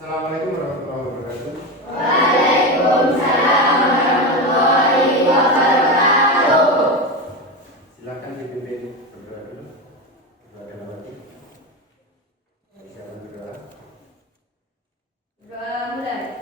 Assalamualaikum warahmatullahi wabarakatuh. Waalaikumsalam warahmatullahi wabarakatuh. Silakan dipimpin berdoa dulu. Silakan awali. Silakan berdoa. Doa mulai.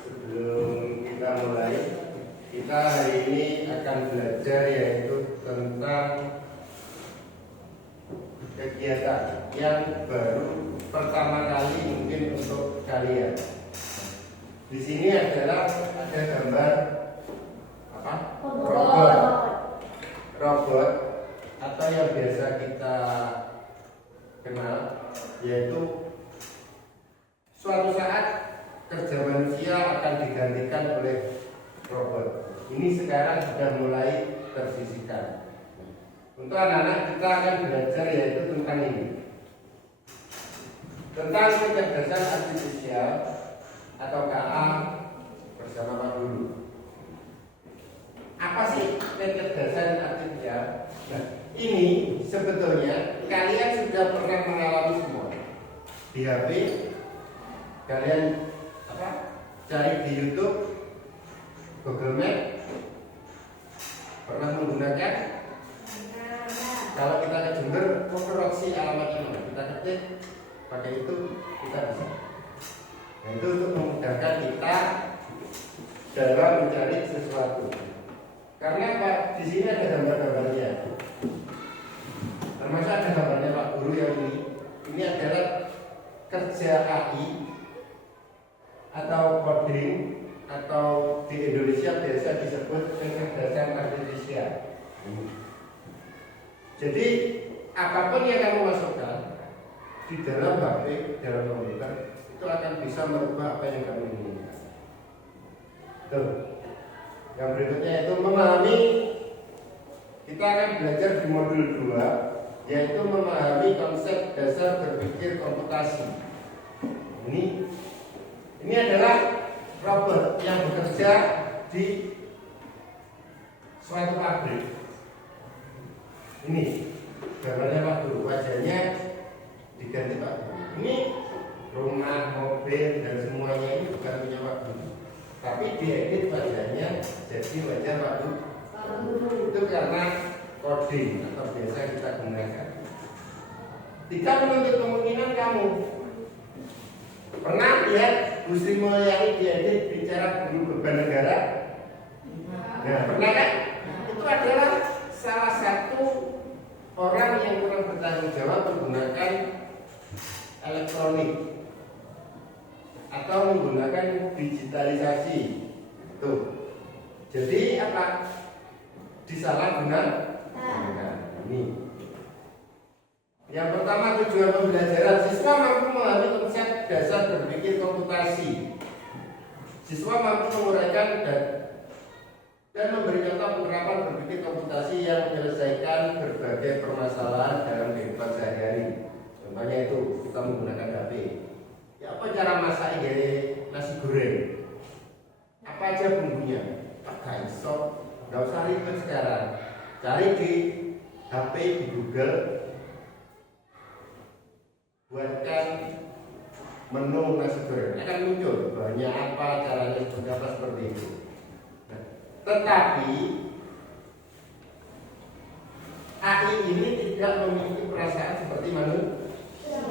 Sebelum kita mulai, kita hari ini akan belajar yaitu tentang kegiatan yang baru pertama kali mungkin untuk kalian. Di sini adalah ada gambar apa? Robot atau yang biasa kita kenal, yaitu suatu saat kerja manusia akan digantikan oleh robot. Ini sekarang sudah mulai tersisihkan. Untuk anak-anak kita akan belajar yaitu tentang ini, tentang kecerdasan artifisial atau KA bersama Pak Guru. Apa sih kecerdasan artifisial? Nah, ini sebetulnya kalian sudah pernah mengalami semua. Di HP kalian cari di YouTube, Google Map, pernah menggunakan? Kalau kita ke Jember, provinsi alamat ini, kita ketik, pakai itu kita bisa. Nah, itu untuk memudahkan kita dalam mencari sesuatu. Karena Pak, di sini ada gambar-gambarnya. Termasuk ada gambarnya Pak Guru yang ini. Ini adalah kerja AI atau coding atau di Indonesia biasa disebut kecerdasan artifisial. Jadi apapun yang kamu masukkan di dalam HP, dalam komputer itu akan bisa merubah apa yang kamu inginkan. Tuh. Yang berikutnya itu memahami. Kita akan belajar di modul 2, yaitu memahami konsep dasar berpikir komputasi. Ini adalah robot yang bekerja di suatu pabrik. Ini gambarnya Pak Guru, wajahnya diganti Pak Guru. Ini rumah, mobil dan semuanya ini bukan punya Pak Guru, tapi diedit wajahnya jadi wajah Pak Guru. Itu karena coding atau biasa kita gunakan. Tidak menuntut kemungkinan kamu pernah lihat Bu Sri Mulyani diedit bicara guru beban negara? Nah, pernah kan? Itu adalah salah satu orang yang kurang bertanggung jawab menggunakan elektronik atau menggunakan digitalisasi. Tuh. Jadi apa? Disalahgunakan. Ini. Yang pertama, tujuan pembelajaran. Siswa mampu memahami konsep dasar berpikir komputasi. Siswa mampu menguraikan dan memberi contoh penerapan berpikir komputasi yang menyelesaikan berbagai permasalahan dalam kehidupan sehari-hari. Contohnya itu kita menggunakan HP. Ya, apa cara masak nasi goreng? Apa aja bumbunya? Pakai iso. Nggak usah ribet sekarang. Cari di HP, di Google, buatkan menu nasi goreng, akan muncul banyak apa caranya seperti itu. Nah, tetapi AI ini tidak memiliki perasaan seperti manusia.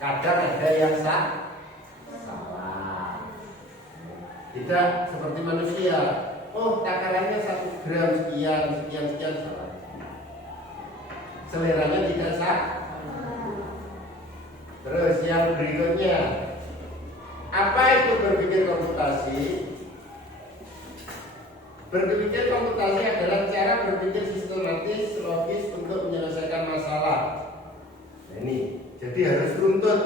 Kadang ada yang salah. Tidak seperti manusia. Oh, takarannya 1 gram sekian salah. Seleranya tidak sah. Terus yang berikutnya, apa itu berpikir komputasi? Berpikir komputasi adalah cara berpikir sistematis, logis untuk menyelesaikan masalah. Nah, ini, jadi harus runtut,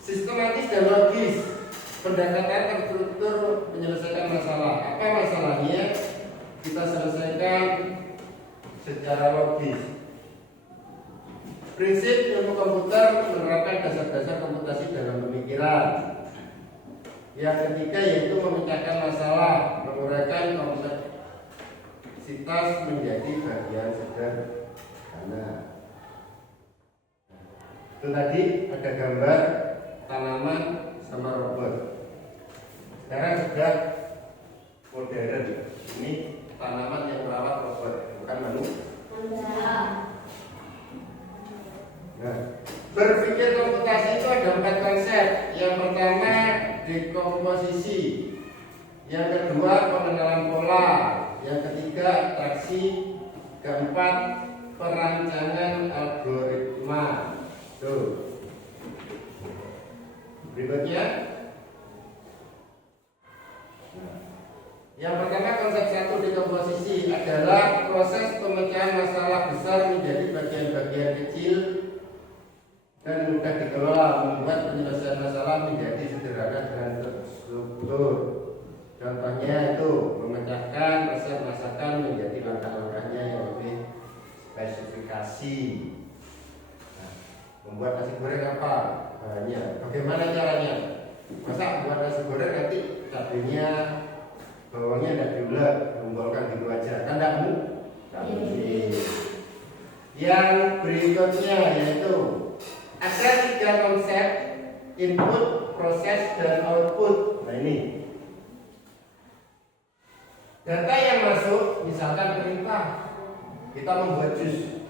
sistematis dan logis. Pendekatan terstruktur menyelesaikan masalah. Apa masalahnya? Kita selesaikan secara logis. Prinsip ilmu komputer menerapkan dasar-dasar komputasi dalam pemikiran. Yang ketiga yaitu memecahkan masalah, menguraikan kompleksitas menjadi bagian sederhana. Itu tadi ada gambar tanaman sama robot. Sekarang sudah modern. Ini tanaman yang merawat robot, bukan manusia. Nah, berpikir komputasi itu ada 4 konsep. Yang pertama, dekomposisi. Yang kedua, pengenalan pola. Yang ketiga, atraksi. Keempat, perancangan algoritma. Tuh. Berikutnya, yang pertama, konsep 1 dekomposisi adalah proses pemecahan masalah besar menjadi bagian-bagian kecil dan mudah dikelola, membuat penyelesaian masalah menjadi sederhana dan terstruktur. Contohnya itu memecahkan resep masakan menjadi langkah-langkahnya yang lebih spesifikasi. Nah, membuat nasi goreng apa? Bahannya. Bagaimana caranya? Masa buat nasi goreng nanti cabenya, bawangnya tidak diulek, dimbolkan gitu aja. Kan tidak mungkin. Yang berikutnya yaitu ada 3 konsep: input, proses, dan output. Nah, ini data yang masuk, misalkan perintah kita membuat jus.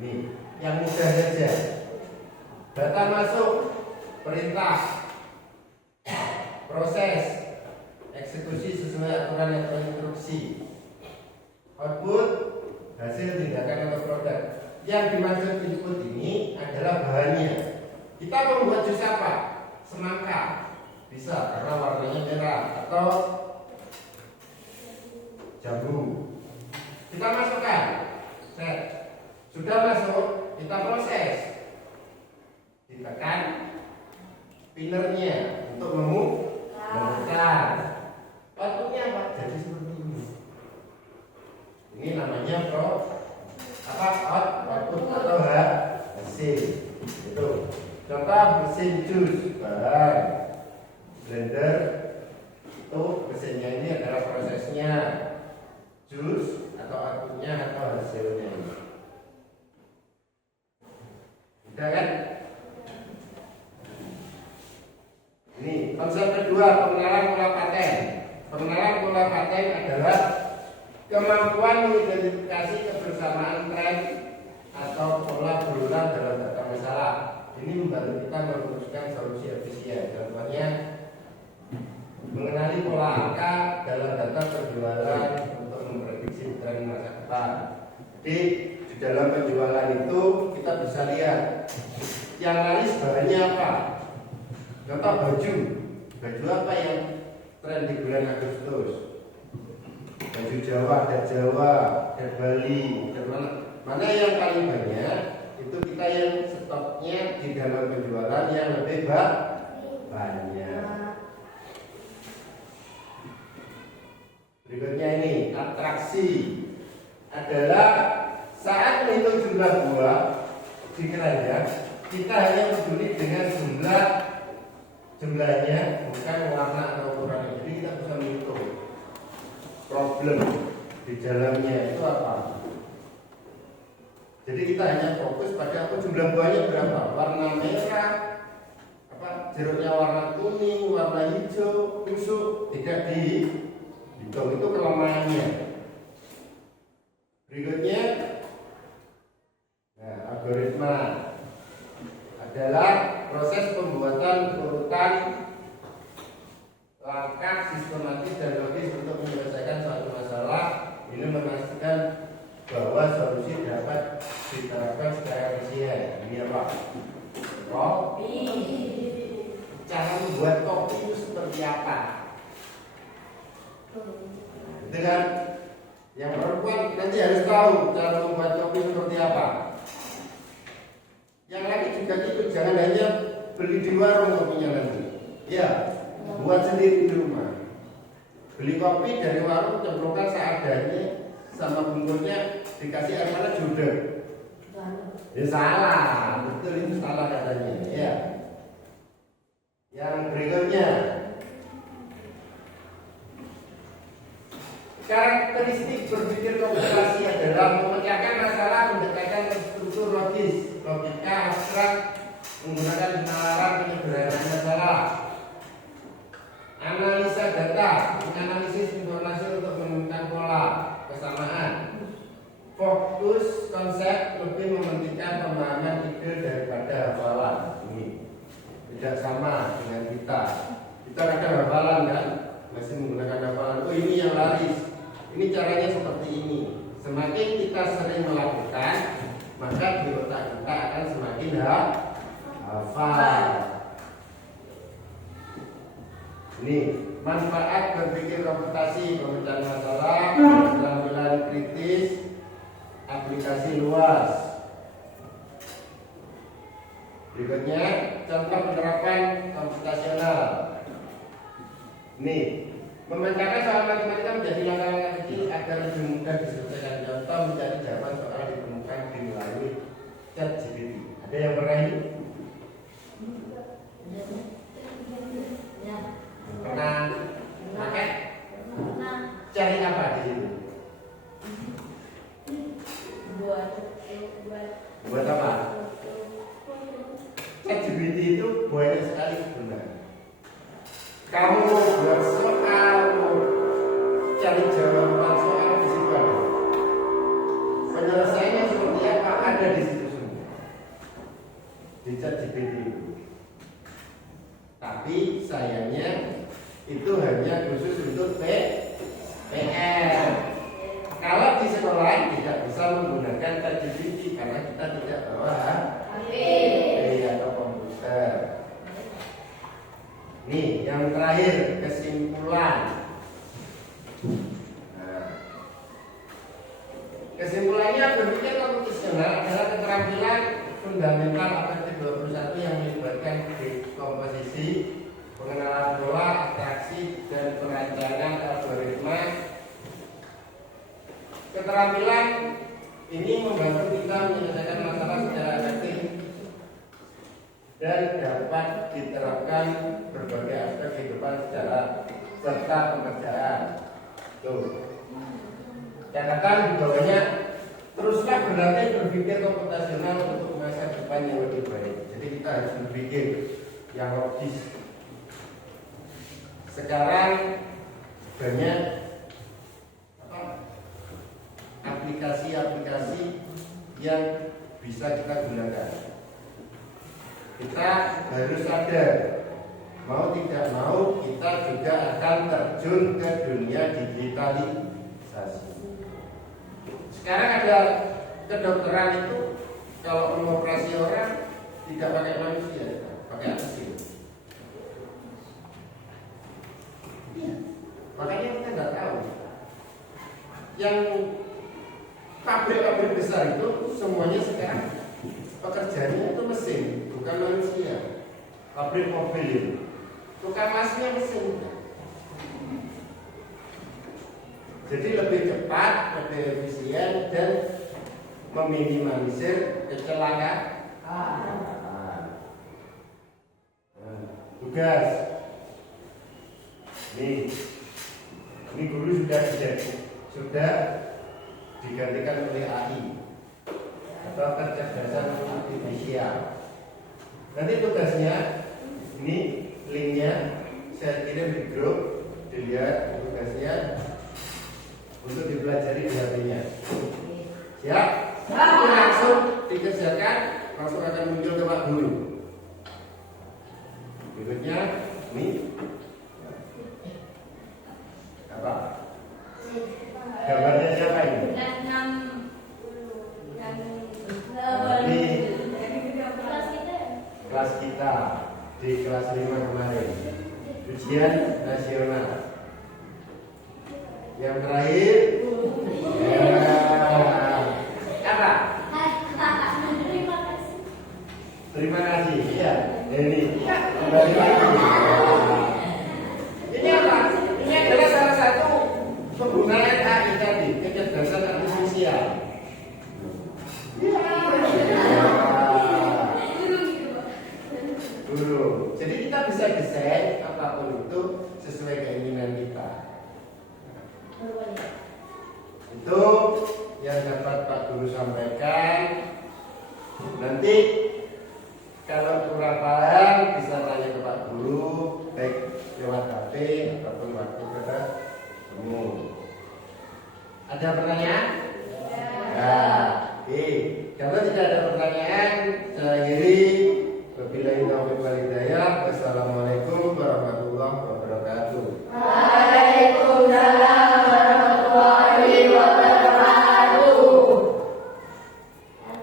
Ini yang mudah saja. Data masuk, perintah, proses, eksekusi sesuai aturan atau instruksi, output, hasil tindakan atau produk. Yang dimaksud input ini adalah bahannya. Kita membuat jus apa? Semangka, bisa karena warnanya merah, atau jambu. Kita masukkan Sudah masuk, kita proses. Ditekan pinnernya untuk memutar. Outputnya apa? Jadi seperti ini. Ini namanya output atau hasil. Itu. Contoh mesin jus, blender itu mesinnya ini adalah prosesnya, jus atau outputnya atau hasilnya. Sudah kan? Ini konsep kedua, pengenalan pola paten. Pengenalan pola paten adalah kemampuan mengidentifikasi kebersamaan tren atau pola berulang dalam data masalah. Ini membantu kita merumuskan solusi efisien. Contohnya, mengenali pola angka dalam data penjualan untuk memprediksi tren masa depan. Jadi di dalam penjualan itu kita bisa lihat yang laris bahannya apa. Contoh baju apa yang tren di bulan Agustus? Baju Jawa, dan Bali, dan mana yang paling banyak? Itu kita yang stoknya di dalam penjualan yang lebih banyak. Berikutnya ini atraksi adalah saat menghitung jumlah buah di keranjang, kita hanya peduli dengan jumlahnya, bukan warna atau ukurannya. Jadi kita bisa menghitung problem di dalamnya itu apa. Jadi kita hanya fokus pada jumlah buahnya berapa, warna merah, jeruknya warna kuning, warna hijau, busuk, tidak dihitung, itu kelemahannya. Berikutnya, algoritma adalah proses pembuatan urutan langkah sistematis dan logis untuk menyelesaikan suatu masalah. Ini memastikan bahwa solusi dapat diterapkan secara efisien. Ini apa? Kopi. Cara membuat kopi itu seperti apa? Itu kan? Yang perempuan nanti harus tahu cara membuat kopi seperti apa. Yang laki juga gitu, jangan hanya beli di warung kopinya nanti. Ya, buat sendiri di rumah. Beli kopi dari warung cemplungkan seadanya, sama bungkusnya dikasih air panas judek. Ya salah, betul itu salah katanya. Ya. Yang berikutnya, karakteristik berpikir komputasi adalah memecahkan masalah mendekatkan struktur logis, logika abstrak, menggunakan penalaran penyederhanaan masalah, analisa data, menganalisis informasi untuk menemukan pola kesamaan, fokus konsep, lebih mementingkan pemahaman ide daripada hafalan. Ini tidak sama dengan kita. Kita kadang hafalan kan, masih menggunakan hafalan. Oh ini yang laris. Ini caranya seperti ini. Semakin kita sering melakukan, maka di otak kita akan semakin hafal. Ini manfaat berpikir komputasi, pemecahan masalah, keterampilan kritis, aplikasi luas. Berikutnya contoh penerapan komputasional. Ini memecahkan soal matematika menjadi langkah-langkah kecil agar lebih mudah diselesaikan. Contoh mencari jawaban soal ditemukan melalui ChatGPT. Ada yang pernah ini? Pernah pakai? Cari apa di situ? Buat apa? ChatGPT itu banyak sekali kegunaan. Kamu buat soal, cari jawaban soal di situ ada. Penyelesaiannya seperti apa ada di situ semua. Di ChatGPT itu. Tapi sayangnya itu hanya khusus untuk PR. Kalau di sekolah tidak bisa menggunakan ChatGPT karena kita tidak bawa HP atau komputer. Nih, yang terakhir kesimpulan. Nah, kesimpulannya berpikir komputasional adalah keterampilan fundamental abad ke-21 yang melibatkan komposisi, pengenalan pola, atraksi, dan perancangan algoritma. Keterampilan ini membantu kita menyelesaikan masalah secara efektif dan dapat diterapkan berbagai aspek kehidupan secara serta pekerjaan. Tuh. Catatan di bawahnya, teruslah berlatih berpikir komputasional untuk masa depan yang lebih baik. Jadi kita harus berpikir yang logis. Sekarang banyak aplikasi-aplikasi yang bisa kita gunakan. Kita harus sadar, mau tidak mau kita juga akan terjun ke dunia digitalisasi. Sekarang ada kedokteran itu kalau mengoperasi orang tidak pakai manusia, pakai mesin. Iya. Makanya kita nggak tahu. Yang pabrik-pabrik besar itu semuanya sekarang pekerjaannya itu mesin, bukan manusia. Pabrik mobil itu, tukang lasnya mesin. Jadi lebih cepat, lebih efisien dan meminimalisir kecelakaan. Tugas. Ini guru sudah digantikan oleh AI atau kecerdasan artifisial. Nanti tugasnya ini linknya saya kirim di grup, dilihat tugasnya untuk dipelajari di HP-nya. Siap? Itu langsung dikerjakan, langsung akan muncul ke Pak Guru. Berikutnya, ini apa? Gambarnya siapa ini? Ini kelas kita di kelas 5 kemarin, ujian nasional. Yang terakhir, apa? Terima kasih. Iya, ini. Ini apa? Ini adalah salah satu penggunaan AI tadi, kecerdasan artifisial. Guru. Jadi kita bisa desain apapun itu sesuai keinginan kita. Itu yang dapat Pak Guru sampaikan. Nanti kalau kurang paham bisa tanya ke Pak Guru, baik lewat HP ataupun waktu ketemu. Ada pertanyaan? Ya. Oke. Kalau tidak ada pertanyaan, saya akhiri. Wabillahi taufiq wal hidayah. Wassalamualaikum warahmatullahi wabarakatuh.